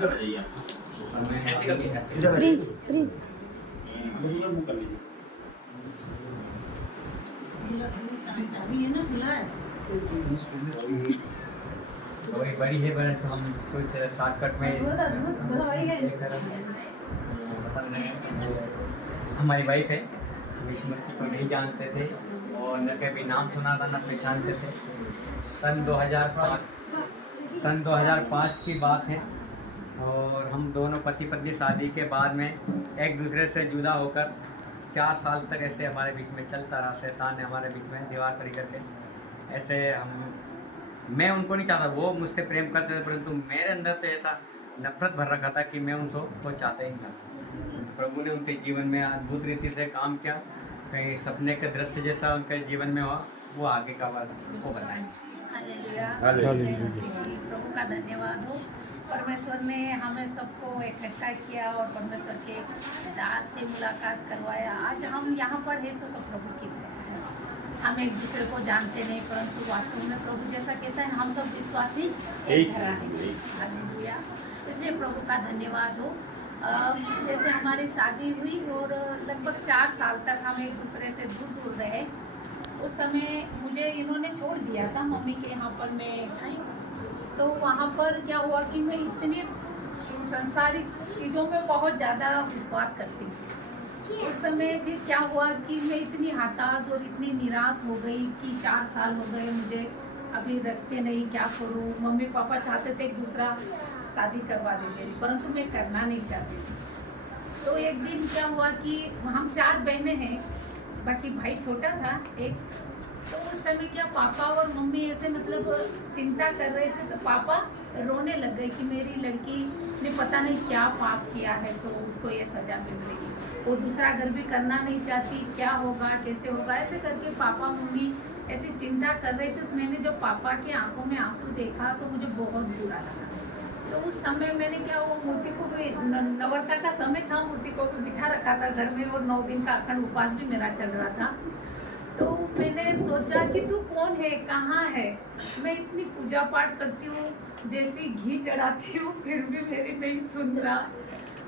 इधर आ जाइए आप। ऐसे करके ऐसे इधर आ प्रिंस जाइए। प्रिंस बस उधर मुंह कर लीजिए। वही बड़ी है बहन तो हम कुछ शॉर्टकट में हमारी वाइफ है, विष्णु मस्ती को नहीं जानते थे और न कभी नाम सुना था न पहचानते थे। सन 2005 की बात है और हम दोनों पति पत्नी शादी के बाद में एक दूसरे से जुदा होकर 4 साल तक ऐसे हमारे बीच में चलता रहा। शैतान ने हमारे बीच में दीवार खड़ी करके ऐसे मैं उनको नहीं चाहता, वो मुझसे प्रेम करते थे, परंतु मेरे अंदर तो ऐसा नफरत भर रखा था कि मैं उनको वो चाहता ही नहीं था। प्रभु ने उनके जीवन में अद्भुत रीति से काम किया, कहीं सपने के दृश्य जैसा उनके जीवन में हुआ, वो आगे का बात उनको बताएंगे। प्रभु का धन्यवाद हो। परमेश्वर ने हमें सबको इकट्ठा किया और परमेश्वर के दास से मुलाकात करवाया। आज हम यहाँ पर हैं तो सब प्रभु की दया है। हम एक दूसरे को जानते नहीं, परंतु वास्तव में प्रभु जैसा कहता है हम सब विश्वासी एक घराने हैं। हालेलुया। इसलिए प्रभु का धन्यवाद हो। जैसे हमारी शादी हुई और लगभग 4 साल तक हम एक दूसरे से दूर दूर रहे। उस समय मुझे इन्होंने छोड़ दिया था, मम्मी के यहाँ पर मैं आई तो वहाँ पर क्या हुआ कि मैं इतनी संसारिक चीज़ों में बहुत ज़्यादा विश्वास करती थी। उस समय फिर क्या हुआ कि मैं इतनी हताश और इतनी निराश हो गई कि 4 साल हो गए मुझे अभी रखते नहीं, क्या करूँ। मम्मी पापा चाहते थे एक दूसरा शादी करवा देते, परंतु मैं करना नहीं चाहती थी। तो एक दिन क्या हुआ कि हम 4 बहनें हैं, बाकी भाई छोटा था एक। तो उस समय क्या पापा और मम्मी ऐसे मतलब चिंता कर रहे थे, तो पापा रोने लग गए कि मेरी लड़की ने पता नहीं क्या पाप किया है तो उसको ये सज़ा मिल रही है। वो दूसरा घर भी करना नहीं चाहती, क्या होगा कैसे होगा, ऐसे करके पापा मम्मी ऐसी चिंता कर रहे थे। तो मैंने जब पापा की आंखों में आंसू देखा तो मुझे बहुत बुरा लगा। तो उस समय मैंने क्या, वो मूर्ति को भी नवरता का समय था, मूर्ति को भी बिठा रखा था घर में और 9 दिन का अखंड उपवास भी मेरा चल रहा था। तो मैंने सोचा कि तू कौन है, कहाँ है। मैं इतनी पूजा पाठ करती हूँ, देसी घी चढ़ाती हूँ, फिर भी मेरी नहीं सुन रहा।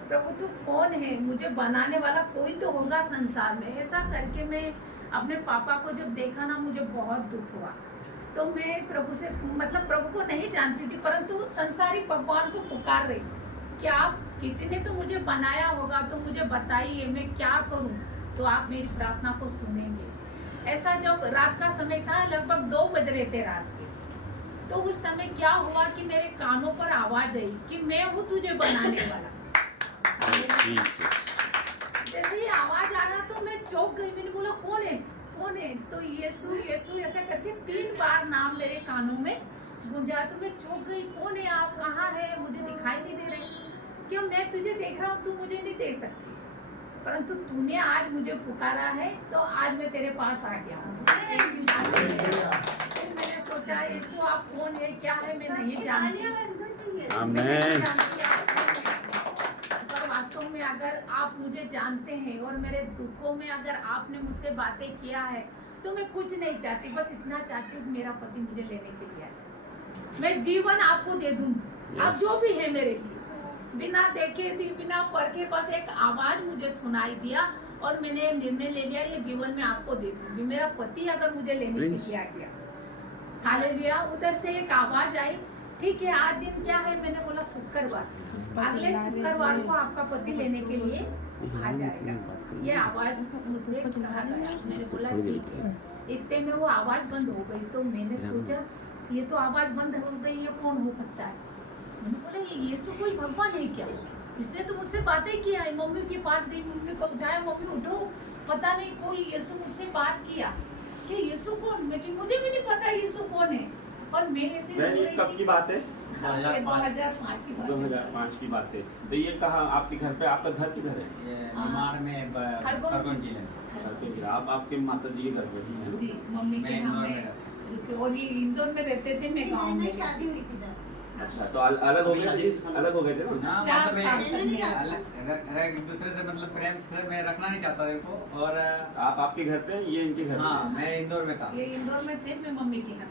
प्रभु तू कौन है, मुझे बनाने वाला कोई तो होगा संसार में। ऐसा करके मैं अपने पापा को जब देखा ना, मुझे बहुत दुख हुआ। तो मैं प्रभु से मतलब प्रभु को नहीं जानती थी, परंतु संसारिक भगवान को पुकार रही कि आप किसी ने तो मुझे बनाया होगा, तो मुझे बताइए मैं क्या करूं, तो आप मेरी प्रार्थना को सुनेंगे। ऐसा जब रात का समय था, लगभग 2 बज रहे थे रात के, तो उस समय क्या हुआ कि मेरे कानों पर आवाज आई कि मैं हूँ तुझे बनाने वाला। जैसे ये आवाज आया तो मैं चौंक गई। मैंने बोला कौन है कौन है, तो यीशु यीशु ऐसा करके 3 बार नाम मेरे कानों में गूंजा। तो मैं चौंक गई, कौन है आप, कहाँ है, मुझे दिखाई नहीं दे रहे। क्यों, मैं तुझे देख रहा हूँ, तू मुझे नहीं देख सकती, परंतु तूने आज मुझे पुकारा है तो आज मैं तेरे पास आ गया हूँ। मैंने सोचा यीशु आप कौन है, क्या है, मैं नहीं जानती। आमीन। पर वास्तव में अगर आप मुझे जानते हैं और मेरे दुखों में अगर आपने मुझसे बातें किया है तो मैं कुछ नहीं चाहती, बस इतना चाहती हूँ मेरा पति मुझे लेने के लिए आए। मैं जीवन आपको दे दूँ, आप जो भी है मेरे लिए। बिना देखे थी, बिना परखे, बस एक आवाज मुझे सुनाई दिया और मैंने निर्णय ले लिया ये जीवन में आपको दे दूंगी। मेरा पति अगर मुझे लेने के लिए आ गया, हालेलुया। उधर से एक आवाज आई, ठीक है आज दिन क्या है, मैंने बोला शुक्रवार, अगले शुक्रवार को आपका पति लेने के लिए आ जाएगा। ये आवाज मुझसे कहा गया। मैंने बोला ठीक है। इतने में वो आवाज बंद हो गई। तो मैंने सोचा ये तो आवाज बंद हो गई, ये कौन हो सकता है। मैंने बोला ये यीशु कोई भगवान है क्या, इसने तो मुझसे बातें किया है। मम्मी के पास गई, मम्मी को उठाया, मम्मी उठो, पता नहीं कोई यीशु मुझसे बात किया कि यीशु कौन, मैं कि मुझे भी नहीं पता यीशु कौन है। और मैं ऐसे बोल रही थी। कब की बात है? 2005 की बात है। 2005 की बात है। तो ये कहाँ आपके घर पे, आपका घर किधर है? ये निमाड़ में खरगोन जिले में। आप आपके माता जी के घर पे हैं? जी, मम्मी के यहाँ में, और ये इंदौर में रहते थे, मैं गाँव में। शादी हुई थी सर। अच्छा, तो अलग हो गए, अलग हो गए थे ना? मतलब एक दूसरे से मतलब प्रेम से मैं रखना नहीं चाहता देखो। और आप आपके घर पे, ये इनके घर पे? हाँ, मैं इंदौर में था। ये इंदौर में थे, मैं मम्मी के यहाँ।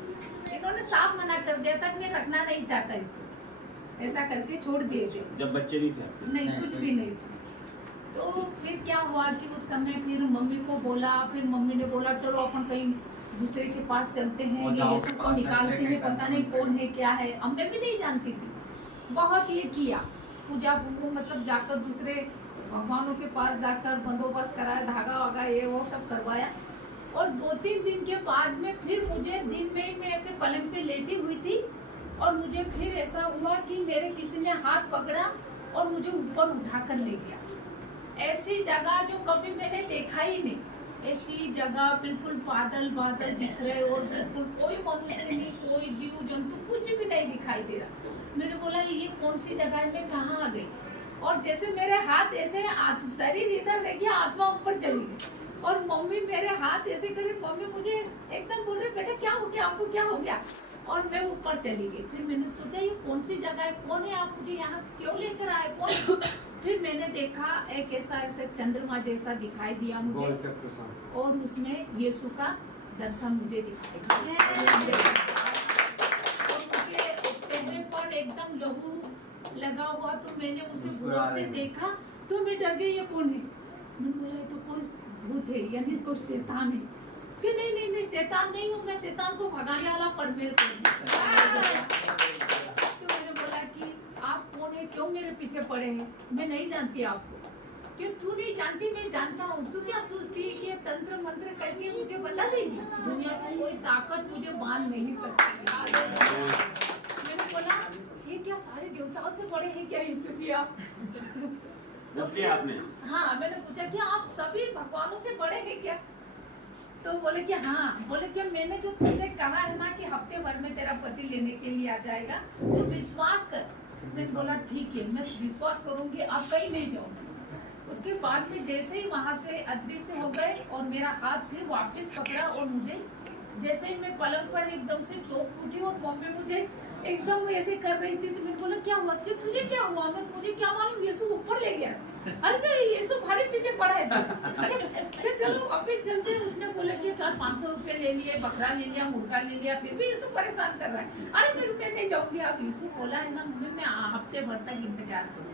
इन्होंने साफ मना कर दिया था कि मैं रखना नहीं चाहता इसको। ऐसा करके छोड़ दिए थे। जब बच्चे नहीं थे आपके? नहीं, कुछ भी नहीं था। तो फिर क्या हुआ कि उस समय फिर मम्मी को बोला, फिर मम्मी ने बोला चलो अपन कहीं दूसरे के पास चलते हैं, ये यीशु को निकालते हैं, पता नहीं कौन है क्या है। अब मैं भी नहीं जानती थी, बहुत ये किया पूजा, मतलब जाकर दूसरे भगवानों के पास जाकर बंदोबस्त कराया, धागा वागा ये वो सब करवाया। और 2-3 दिन के बाद में फिर मुझे दिन में ही मैं ऐसे पलंग पे लेटी हुई थी और मुझे फिर ऐसा हुआ कि मेरे किसी ने हाथ पकड़ा और मुझे ऊपर उठा कर ले गया। ऐसी जगह जो कभी मैंने देखा ही नहीं, ऐसी जगह बिल्कुल बादल बादल दिख रहे और बिल्कुल कोई मनुष्य नहीं, कोई जीव जंतु कुछ भी नहीं दिखाई दे रहा। मैंने बोला ये कौन सी जगह है, मैं कहाँ आ गई। और जैसे मेरे हाथ ऐसे शरीर इधर रह गया, आत्मा ऊपर चली गई और मम्मी मेरे हाथ ऐसे करे, मम्मी मुझे एकदम बोल रहे बेटा क्या हो गया, आपको क्या हो गया। और मैं ऊपर चली गई। फिर मैंने सोचा ये कौन सी जगह है, कौन है, आप मुझे यहाँ क्यों लेकर आए, कौन। फिर मैंने देखा एक ऐसे चंद्रमा जैसा दिखाई दिया मुझे और उसमें यीशु का दर्शन मुझे दिखाई दिया। और मुझे चेहरे पर एकदम लहू लगा हुआ, तो मैंने उसे गौर से देखा तो मैं डर गई, ये कौन है। मैंने बोला ये तो कोई भूत है, यानी कोई शैतान है। कि नहीं नहीं नहीं शैतान नहीं हूँ मैं, शैतान को भगाने वाला परमेश्वर हूँ। तो मैंने बोला कि आप कौन है, क्यों मेरे पीछे पड़े हैं, मैं नहीं जानती आपको। क्यों तू नहीं जानती, मैं जानता हूँ। तू क्या सोचती है कि तंत्र मंत्र करके मुझे बता देगी, दुनिया की कोई ताकत मुझे बांध नहीं सकती। मैंने बोला ये क्या सारे देवताओं से बड़े हैं क्या यीशु जी आप। पूछे आपने? हाँ, मैंने पूछा कि आप सभी भगवानों से बड़े हैं क्या। तो बोले कि हाँ। बोले कि मैंने जो तुमसे कहा है ना कि हफ्ते भर में तेरा पति लेने के लिए आ जाएगा, तो विश्वास कर। मैंने बोला ठीक है मैं विश्वास करूंगी, आप कहीं नहीं जाओ। उसके बाद में जैसे ही वहां से अदृश्य हो गए और मेरा हाथ फिर वापस पकड़ा और मुझे जैसे ही मैं पलंग पर एकदम से चौंक उठी और मम्मी मुझे एकदम ऐसे कर रही थी। तो मैंने बोला क्या हुआ, कि तुझे क्या हुआ। मैं मुझे क्या मालूम, यीशु ऊपर ले गया। अरे यीशु भारी पीछे पड़ा है। तो चलो वापिस चलते हैं। उसने बोला कि 400-500 रुपए ले लिए, बकरा ले लिया, मुर्गा ले लिया, फिर भी यीशु परेशान कर रहा है। अरे मैं नहीं जाऊंगी। अब यीशु बोला है ना मम्मी मैं हफ्ते भर तक इंतजार करूंगी।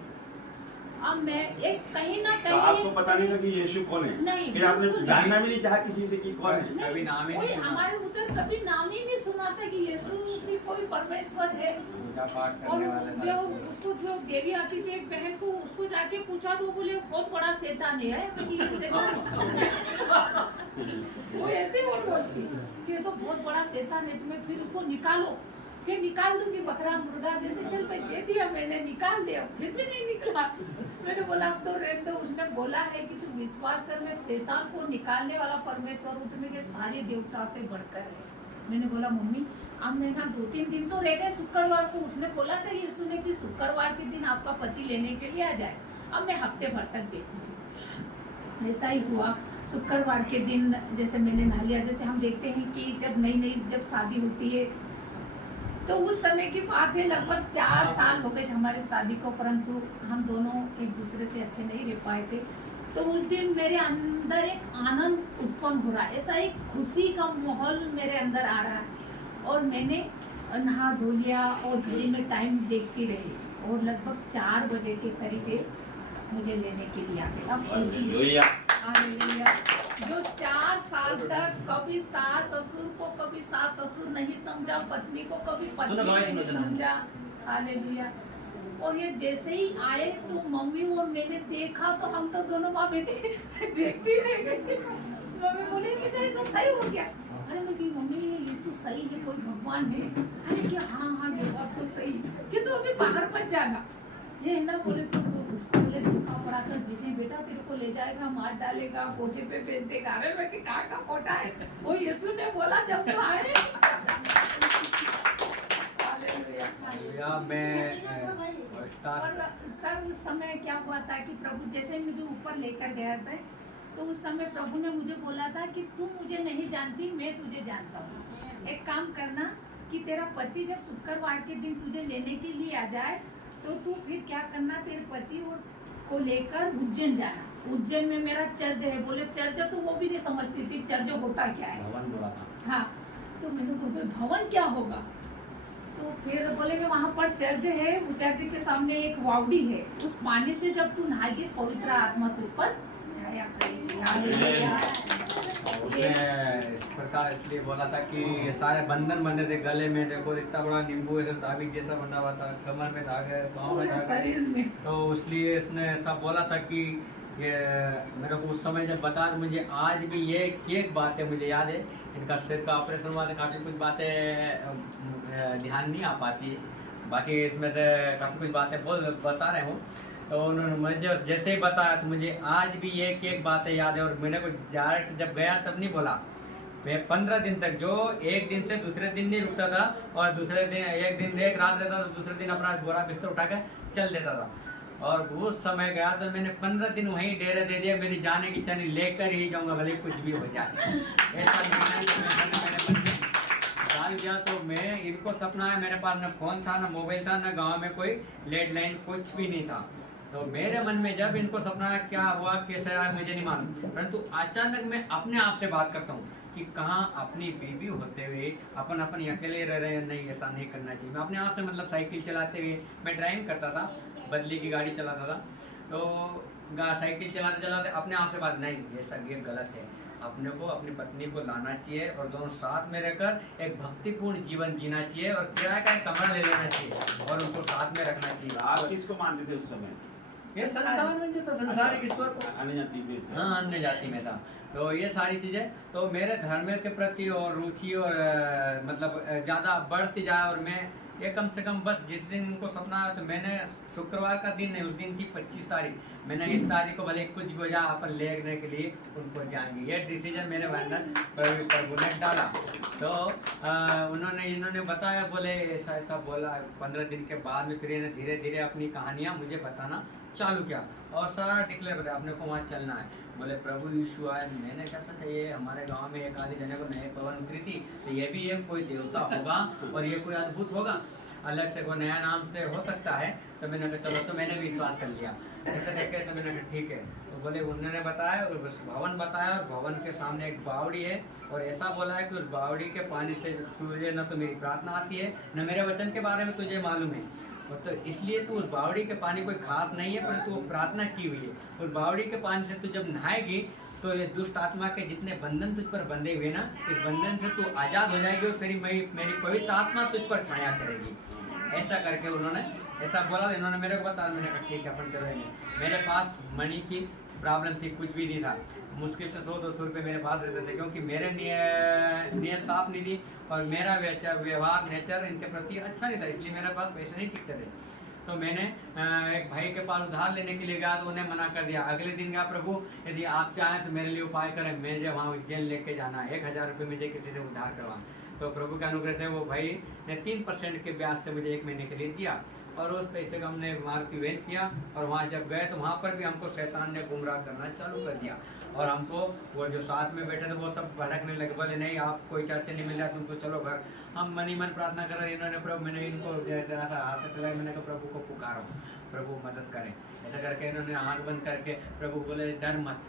अब मैं एक कहीं ना कहीं, तो आपको पता नहीं था कि यीशु कौन है? नहीं, फिर आपने जानना भी नहीं चाहा किसी से कि कौन है? कभी नाम ही नहीं सुना। हमारे उधर कभी नाम ही नहीं सुना था कि यीशु भी कोई परमेश्वर है। पूजा पाठ और करने वाले जो उसको जो देवी आती थी एक बहन को, उसको जाके पूछा तो बोले बहुत बड़ा शैतान है। वो ऐसे बोलती कि ये तो बहुत बड़ा शैतान है, तुम्हें फिर उसको निकालो। फिर निकाल दूंगी, बकरा मुर्गा दे दे। चल भाई दे दिया मैंने, निकाल दिया, फिर भी नहीं निकला। मैंने बोला अब तो रहने दो। उसने बोला है कि तू विश्वास कर, मैं शैतान को निकालने वाला परमेश्वर हूँ, तुम्हें के सारे देवता से बढ़कर है। मैंने बोला मम्मी अब मैं ना 2-3 दिन तो रह गए। शुक्रवार को उसने बोला था यीशु ने कि शुक्रवार के दिन आपका पति लेने के लिए आ जाए। अब मैं हफ्ते भर तक देखूंगी। ऐसा ही हुआ। शुक्रवार के दिन जैसे मैंने नहा लिया, जैसे हम देखते हैं कि जब नई जब शादी होती है तो उस समय की बात है, लगभग 4 साल हो गए थे हमारे शादी को, परंतु हम दोनों एक दूसरे से अच्छे नहीं रह पाए थे। तो उस दिन मेरे अंदर एक आनंद उत्पन्न हो रहा है, ऐसा एक खुशी का माहौल मेरे अंदर आ रहा है। और मैंने नहा धो लिया और घड़ी में टाइम देखती रही और लगभग 4 बजे के करीब मुझे लेने के लिए आ गए। अब सोचिए जो 4 साल तक कभी सास ससुर को, कभी सास ससुर नहीं समझा, पत्नी को कभी पत्नी नहीं समझा। हालेलुया। और ये जैसे ही आए तो मम्मी और मैंने देखा तो हम तो दोनों माँ बेटे देखती रह गई। मम्मी बोले बेटा ये तो सही हो गया। अरे मैं कही मम्मी ये यीशु सही है, कोई भगवान है। अरे क्या हाँ ये बात तो सही, कि तो अभी बाहर मत जाना। ये है ना बोले तो उसको बोले सूखा पड़ा कर भेजे, बेटा तेरे को ले जाएगा, मार डालेगा, कोठे पे भेज देगा। अरे मैं कि कहाँ का कोठा है, वो यीशु ने बोला जब तो आए। और सर उस समय क्या हुआ था कि प्रभु जैसे मुझे ऊपर लेकर गया था तो उस समय प्रभु ने मुझे बोला था कि तू मुझे नहीं जानती, मैं तुझे जानता हूँ। एक काम करना कि तेरा पति जब शुक्रवार के दिन तुझे लेने के लिए आ जाए तो तू फिर क्या करना, तेरे पति और को लेकर उज्जैन जाना। उज्जैन में मेरा चर्च है। बोले चर्च, तो वो भी नहीं समझती थी चर्च होता क्या है। भवन बोला था। हाँ, तो मैंने बोला भवन क्या होगा। तो फिर बोले कि वहाँ पर चर्च है, वो चर्च के सामने एक वावड़ी है, उस पानी से जब तू नहाएगी पवित्र आत्मा तुझ पर छाया करेगी। हालेलुया। उसने इस प्रकार इसलिए बोला था कि ये सारे बंधन बंधे थे गले में, देखो इतना बड़ा नींबू है ताबीज जैसा बना हुआ था, कमर में धागे, पाँव में पूरे धागे, शरीर में। तो इसलिए इसने ऐसा बोला था कि ये मेरे को उस समय जब बता तो मुझे आज भी ये एक बात है मुझे याद है, इनका सिर का ऑपरेशन हुआ था, काफ़ी कुछ बातें ध्यान नहीं आ पाती, बाकी इसमें से काफ़ी कुछ बातें बता रहे हूँ। तो उन्होंने मुझे जैसे ही बताया तो मुझे आज भी एक बातें याद है, और मैंने को डायरेक्ट जब गया तब नहीं बोला, मैं 15 दिन तक जो एक दिन से दूसरे दिन नहीं रुकता था, और दूसरे दिन एक रात रहता तो दूसरे दिन अपना बोरा बिस्तर उठा कर चल देता था। और उस समय गया तो मैंने 15 दिन वहीं डेरे दे दिया, मेरी जाने की चनी लेकर ही जाऊंगा भले कुछ भी हो जाए, ऐसा मैंने मन में डाल दिया। तो मैं इनको सपना है, मेरे पास न फोन था, न मोबाइल था, न गांव में कोई लैंडलाइन कुछ भी नहीं था। तो मेरे मन में जब इनको सपना है क्या हुआ कैसे आया मुझे नहीं मालूम, परंतु अचानक मैं अपने आप से बात करता हूँ कि कहाँ अपनी बीवी होते हुए अपन अकेले रह रहे हैं, नहीं ऐसा नहीं करना चाहिए। मैं अपने आप से मतलब साइकिल चलाते हुए, मैं ड्राइविंग करता था, बदली की गाड़ी चलाता था, तो साइकिल चलाते चलाते अपने आप से बात, नहीं ये सब ये गलत है, अपने को अपनी पत्नी को लाना चाहिए और दोनों साथ में रहकर एक भक्तिपूर्ण जीवन जीना चाहिए, और किराए का एक कमरा ले लेना चाहिए और उनको साथ में रखना चाहिए। आप किसको मानते थे उस समय? ये संसार में जो संसारिक ईश्वर को, अन्य जाति में था। हाँ अन्य जाति में था। तो ये सारी चीज़ें तो मेरे धर्म के प्रति और रुचि और मतलब ज़्यादा बढ़ती जाए, और मैं ये कम से कम बस जिस दिन इनको सपना आया तो मैंने शुक्रवार का दिन है, उस दिन की 25 तारीख, मैंने इस तारीख को भले कुछ भी हो जाए अपन लेने के लिए उनको जाएंगे, ये डिसीजन मेरे अंदर प्रभु ने डाला। तो इन्होंने बताया, बोले ऐसा ऐसा बोला। 15 दिन के बाद में फिर इन्हें धीरे धीरे अपनी कहानियाँ मुझे बताना चालू किया और सारा डिक्लेयर बताया अपने को वहाँ चलना है। बोले प्रभु यीशु आए, मैंने क्या सोचा ये हमारे गांव में एक आधे जने को नए पवन उतरी थी, तो ये भी एक कोई देवता होगा और ये कोई अद्भुत होगा, अलग से कोई नया नाम से हो सकता है। तो मैंने कहा चलो, तो मैंने भी विश्वास कर लिया ऐसे देखे। तो मैंने कहा ठीक है। तो बोले उन्होंने बताया और उस भवन बताया, और भवन के सामने एक बावड़ी है, और ऐसा बोला है कि उस बावड़ी के पानी से तुझे न तो मेरी प्रार्थना आती है न मेरे वचन के बारे में तुझे मालूम है, और तो इसलिए तू उस बावड़ी के पानी कोई खास नहीं है, परंतु वो प्रार्थना की हुई है। उस बावड़ी के पानी से तू जब नहाएगी तो ये दुष्ट आत्मा के जितने बंधन तुझ पर बंधे हुए ना, इस बंधन से तू आज़ाद हो जाएगी और तेरी मेरी पवित्र आत्मा तुझ पर छाया करेगी। ऐसा करके उन्होंने ऐसा बोला। इन्होंने मेरे को बताया, मैंने कहा ठीक है अपन चलेंगे। मेरे पास मनी की प्रॉब्लम थी, कुछ भी नहीं था, मुश्किल से 100-200 रुपये मेरे पास रहते थे, क्योंकि मेरे नीयत साफ नहीं थी और मेरा व्यवहार नेचर इनके प्रति अच्छा नहीं था, इसलिए मेरे पास पैसे नहीं टिकते थे। तो मैंने एक भाई के पास उधार लेने के लिए गया तो उन्हें मना कर दिया। अगले दिन गया, प्रभु यदि आप चाहें तो मेरे लिए उपाय करें, मुझे वहाँ उज्जैन लेके जाना है, 1000 रुपये मुझे किसी से उधार करवा। तो प्रभु के अनुग्रह से वो भाई ने 3% के ब्याज से मुझे 1 महीने के लिए दिया, और उस पैसे का हमने मारुति वैन किया। और वहाँ जब गए तो वहाँ पर भी हमको शैतान ने गुमराह करना चालू कर दिया, और हमको वो जो साथ में बैठे थे वो सब भड़कने लगे, बोले नहीं आप कोई चर्चा नहीं मिल रहा तुमको, चलो घर। हम मन ही मन प्रार्थना कर रहे। इन्होंने प्रभु, मैंने इनको जरा सा हाथ चलाया, मैंने कहा प्रभु को पुकारो, प्रभु मदद करें। ऐसा करके इन्होंने आँख बंद करके प्रभु बोले डर मत,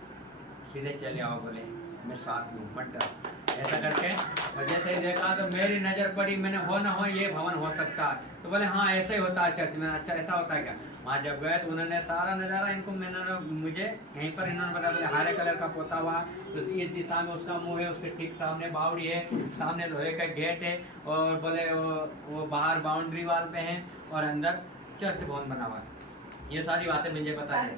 सीधे चले आओ, बोले मैं साथ में हूँ, मत डर। ऐसा करके और जैसे ही देखा तो मेरी नज़र पड़ी, मैंने हो ना हो ये भवन हो सकता है। तो बोले हाँ ऐसे ही होता है चर्च में। अच्छा ऐसा होता है क्या? वहाँ जब गए तो उन्होंने सारा नज़ारा इनको मुझे यहीं पर इन्होंने बताया, बोले हरे कलर का पोता हुआ, इस दिशा में उसका मुंह है, उसके ठीक सामने बावड़ी है, सामने लोहे का गेट है, और बोले वो बाहर बाउंड्री वाल पे है, और अंदर चर्च भवन बना हुआ है। ये सारी बातें मुझे बताई,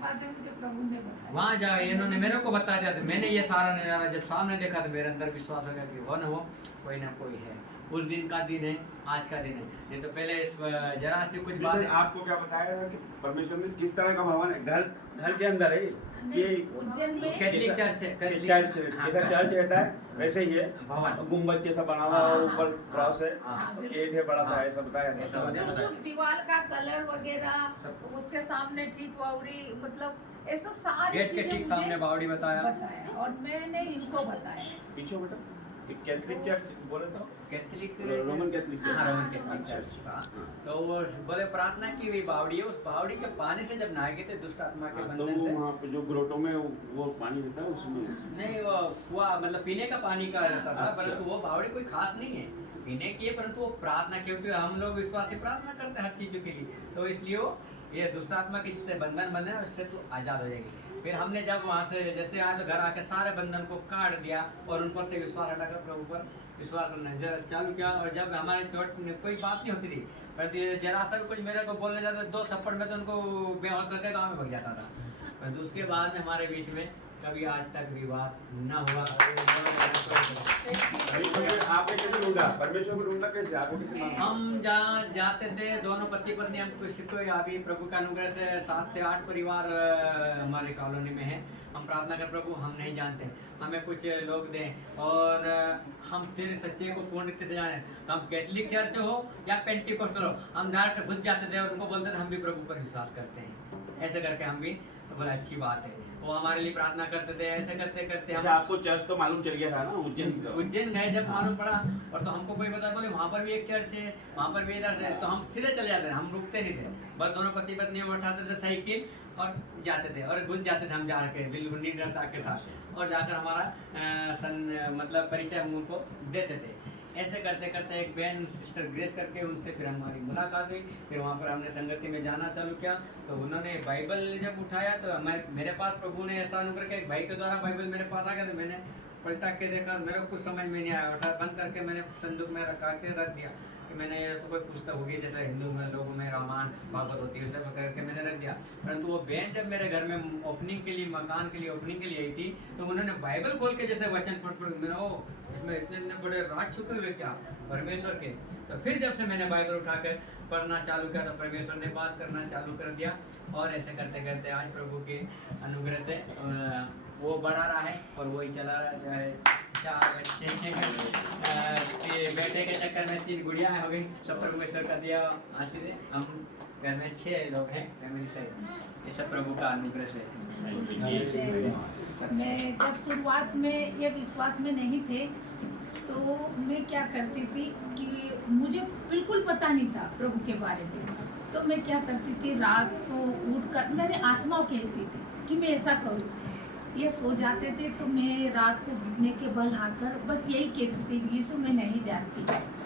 वहाँ जाए इन्होंने मेरे को बता दिया। तो मैंने ये सारा नज़ारा जब सामने देखा तो मेरे अंदर विश्वास हो गया कि वो न हो कोई ना कोई है। उस दिन का दिन है, आज का दिन है। नहीं तो पहले इस जरा सी कुछ बात आपको क्या बताया कि परमेश्वर में किस तरह का भवन है? घर के अंदर है ये कैथलिक चर्च है, चर्च चर्च रहता है वैसे ही है, भवन गुम्बद जैसा बना हुआ है, ऊपर क्रॉस है, गेट है बड़ा सा, ऐसा बताया। दीवार का कलर वगैरह उसके सामने ठीक बावड़ी, मतलब ऐसा सारी गेट के ठीक सामने बावड़ी बताया, और मैंने इनको बताया। पीछे बेटा कैथलिक चर्च बोले तो कैथलिक रोमन कैथलिक चर्च, हाँ रोमन कैथलिक चर्च था। तो वो बोले प्रार्थना की हुई बावड़ी है, उस बावड़ी के पानी से जब नहाए गए थे दुष्ट आत्मा के बंधन से, वहाँ पे जो ग्रोटो में वो पानी रहता है उसमें नहीं वो कुआ मतलब पीने का पानी का रहता था, परंतु वो बावड़ी कोई खास नहीं है। विनय किए, परंतु वो प्रार्थना, क्योंकि हम लोग विश्वासी प्रार्थना करते हैं हर चीज़ों के लिए, तो इसलिए वो ये दुष्ट आत्मा के जितने बंधन बंधे हैं उससे तो आज़ाद हो जाएगी। फिर हमने जब वहाँ से जैसे आए तो घर आके सारे बंधन को काट दिया और उन पर से विश्वास हटाकर प्रभु पर विश्वास करना चालू किया। और जब हमारे चोट कोई बात नहीं होती थी, परंतु जरा सा भी कुछ मेरे को बोलने जाता 2 थप्पड़ में तो उनको बेहोश करके गाँव में भाग जाता था। परंतु उसके बाद में हमारे बीच में कभी आज तक विवाद न हुआ। आपने कैसे ढूंढा, परमेश्वर को ढूंढा कैसे, आपको कैसे मालूम? हम जहाँ जाते थे दोनों पति पत्नी, हम किसी को अभी प्रभु का अनुग्रह से 7 से 8 परिवार हमारे कॉलोनी में है। हम प्रार्थना कर प्रभु हम नहीं जानते, हमें कुछ लोग दें और हम तेरे सच्चे को पूर्ण रीति से जाने। तो हम कैथलिक चर्च हो या पेंटिकोस्टल हो, हम डायरेक्ट घुस जाते थे और उनको बोलते थे हम भी प्रभु पर विश्वास करते हैं। ऐसे करके हम भी तो बोला अच्छी बात है, वो हमारे लिए प्रार्थना करते थे। ऐसे करते करते हम आपको चर्च तो मालूम चल गया था ना, उज्जैन गए जब मालूम पड़ा, और तो हमको कोई बता बोले वहाँ पर भी एक चर्च है, वहाँ पर भी इधर से, तो हम सीधे चले जाते थे, हम रुकते नहीं थे। बस दोनों पति पत्नी उठाते थे साइकिल और जाते थे और घुस जाते थे हम जाके बिल्कुल निडरता के साथ, और जाकर हमारा मतलब परिचय हम उनको देते थे। ऐसे करते करते एक बहन सिस्टर ग्रेस करके उनसे फिर हमारी मुलाकात हुई। फिर वहाँ पर हमने संगति में जाना चालू किया, तो उन्होंने बाइबल जब उठाया तो मेरे पास प्रभु ने ऐसा अनुग्रह किया, एक भाई के द्वारा बाइबल मेरे पास आ गया, तो मैंने पलटा के देखा, मेरे को कुछ समझ में नहीं आया, उठा बंद करके मैंने संदूक में रखा के रख दिया कि मैंने ये तो कोई पुस्तक होगी जैसे हिंदू में लोगों में रामायण भागवत होती है, उसे पकड़ के मैंने रख दिया। परंतु वो बहन जब मेरे घर में ओपनिंग के लिए, मकान के लिए ओपनिंग के लिए आई थी, तो उन्होंने बाइबल खोल के जैसे वचन पढ़ मेरा ओ इसमें इतने बड़े राज छुपे हुए क्या परमेश्वर के। तो फिर जब से मैंने बाइबल उठाकर पढ़ना चालू किया तो परमेश्वर ने बात करना चालू कर दिया, और ऐसे करते करते आज प्रभु के अनुग्रह से वो बढ़ा रहा है और वही चला रहा है। 4 बच्चे बेटे के चक्कर में 3 गुड़िया हो गई, सब परमेश्वर का दिया आशीष है। हम घर में 6 लोग हैं फैमिली से, ये सब प्रभु का अनुग्रह से। मैं जब शुरुआत में ये विश्वास में नहीं थे तो मैं क्या करती थी कि मुझे बिल्कुल पता नहीं था प्रभु के बारे में, तो मैं क्या करती थी रात को उठकर मेरे आत्मा कहती थी कि मैं ऐसा करूँ। ये सो जाते थे तो मैं रात को घुटने के बल आकर बस यही कहती थी यीशु मैं नहीं जानती।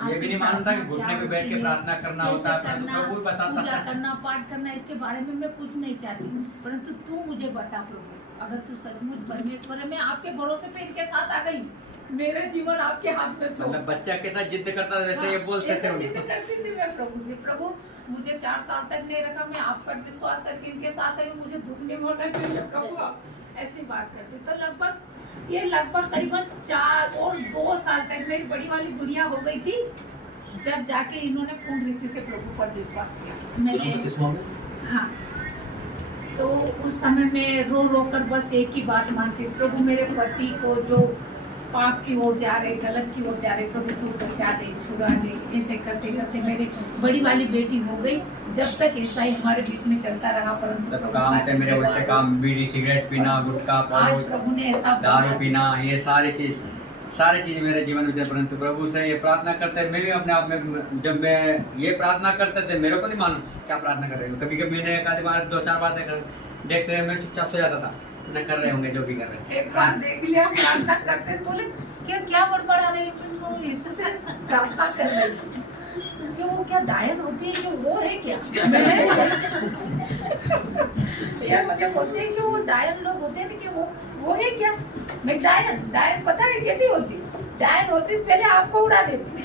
ये भी नहीं मालूम था कि घुटने पे बैठ के प्रार्थना करना होता है, प्रभु बताता था। पूजा करना, पाठ करना, इसके बारे में मैं कुछ नहीं चाहती, परंतु तू मुझे बता प्रभु, अगर तू सचमुच परमेश्वर है, मैं आपके भरोसे पे इनके साथ आ गई, मेरा जीवन आपके हाथ में सौंप। मतलब बच्चा के साथ जिद करता था वैसे ये बोलते थे, जिद करती थी मैं प्रभु से, प्रभु मुझे 4 साल तक नहीं रखा, मैं आप पर विश्वास करके इनके साथ आई, मुझे दुख नहीं होना चाहिए प्रभु, आप ऐसी बात करती। तो लगभग करीबन 4 और 2 साल तक मेरी बड़ी वाली गुड़िया हो गई थी, जब जाके इन्होंने पूर्ण रीति से प्रभु पर विश्वास किया। मैंने हाँ, तो उस समय में रो रो कर बस एक ही बात मानती, प्रभु मेरे पति को जो पाप की ओर जा रहे, गलत की ओर जा रहे, प्रभु तू बचा दे, छुड़ा ले। ऐसे करते करते मेरी बड़ी वाली बेटी हो गई। जब तक ऐसा ही हमारे बीच में चलता रहा, परंतु सब काम थे मेरे उल्टे काम, बीड़ी सिगरेट पीना, गुटखा आज प्रभु ने ऐसा दारू पीना, ये सारी चीज मेरे जीवन में थे। परंतु प्रभु से ये प्रार्थना करते मैं भी अपने आप में, जब मैं ये प्रार्थना करते थे मेरे को नहीं मालूम क्या प्रार्थना कर रहे हो। कभी कभी मैंने 2-4 बातें देखते मैं चुपचाप सो जाता था, न कर रहे होंगे जो भी कर रहे हैं। एक बार देख लिया प्रार्थना करते बोले क्या बड़बड़ा रहे हो, यीशु से प्रार्थना कर रहे कि वो क्या डायन होती है कि वो है क्या यार मुझे बोलते हैं कि वो डायन लोग होते हैं कि वो है क्या। मैं डायन पता है कैसी होती, डायन होती पहले आपको उड़ा देती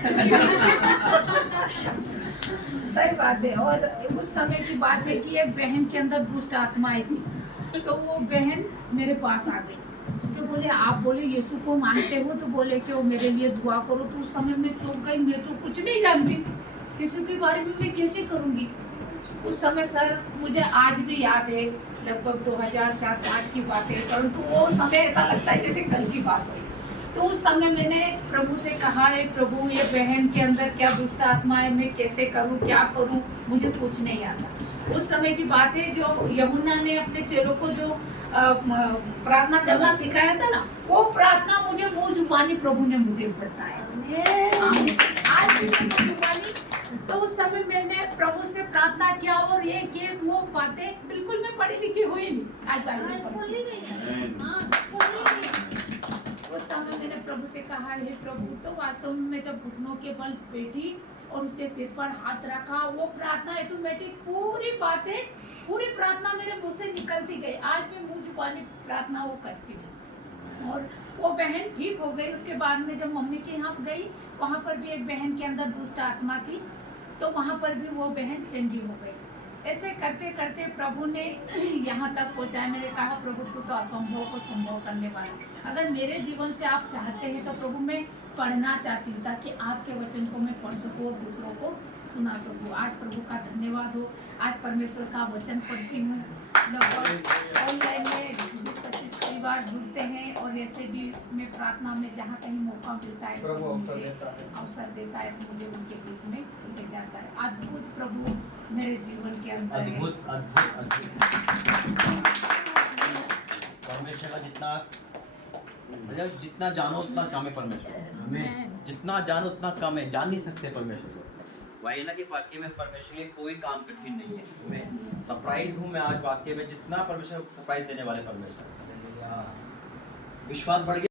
सही बात है। और उस समय की बात है कि एक बहन के अंदर दुष्ट आत्मा आई थी, तो वो बहन मेरे पास आ गई कि बोले आप बोले यीशु को मानते हो, तो बोले कि वो मेरे लिए दुआ करो। तो उस समय मैं चौंक गई, मैं तो कुछ नहीं जानती यीशु के बारे में, मैं कैसे करूँगी। उस समय सर मुझे आज भी याद है, लगभग 2004-5 की बात है, परंतु वो समय ऐसा लगता है जैसे कल की बात हुई। तो उस समय मैंने प्रभु से कहा है प्रभु ये बहन के अंदर क्या दुष्ट आत्मा है, मैं कैसे करूँ, क्या करूँ, मुझे कुछ नहीं आता। उस समय की बात है जो यमुना ने अपने चेलों को जो प्रार्थना करना सिखाया था ना, वो प्रार्थना मुझे मुँह जुबानी प्रभु ने मुझे बताया आज जुबानी। तो उस समय मैंने प्रभु से प्रार्थना किया और ये वो बातें बिल्कुल मैं पढ़ी लिखी हुई नहीं, आज उस समय मैंने प्रभु से कहा, हे प्रभु, तो वास्तव में मैं जब घुटनों के बल बैठी और उसके सिर पर हाथ रखा, वो प्रार्थना ऑटोमेटिक पूरी प्रार्थना मेरे मुंह से निकलती गई। आज भी मुंह जुबानी प्रार्थना वो करती हूँ। और वो बहन ठीक हो गई। उसके बाद में जब मम्मी के यहाँ गई, वहाँ पर भी एक बहन के अंदर दुष्ट आत्मा थी, तो वहाँ पर भी वो बहन चंगी हो गई। ऐसे करते करते प्रभु ने यहाँ तक पहुँचाया। मैंने कहा, प्रभु तू तो असंभव को संभव करने वाला, अगर मेरे जीवन से आप चाहते हैं तो प्रभु मैं पढ़ना चाहती हूँ, ताकि आपके वचन को मैं पढ़ सकूँ और दूसरों को सुना सकूँ। आज प्रभु का धन्यवाद हो, आज परमेश्वर का वचन पढ़ती हूँ। लगभग ऑनलाइन में 20-25 परिवार जुड़ते हैं, और ऐसे भी मैं प्रार्थना में जहाँ कहीं मौका मिलता है प्रभु अवसर देता है तो मुझे उनके बीच में लेके जाता है। अद्भुत प्रभु मेरे जीवन के अंदर है। अद्भुत परमेश्वर का जितना जानो उतना कम है। परमेश्वर जितना जानो उतना कम है, जान नहीं सकते परमेश्वर को। वही ना कि वाकई में परमेश्वर के कोई काम कठिन नहीं है। मैं सरप्राइज हूँ, मैं आज वाकई में जितना परमेश्वर सरप्राइज देने वाले परमेश्वर, विश्वास बढ़ गया।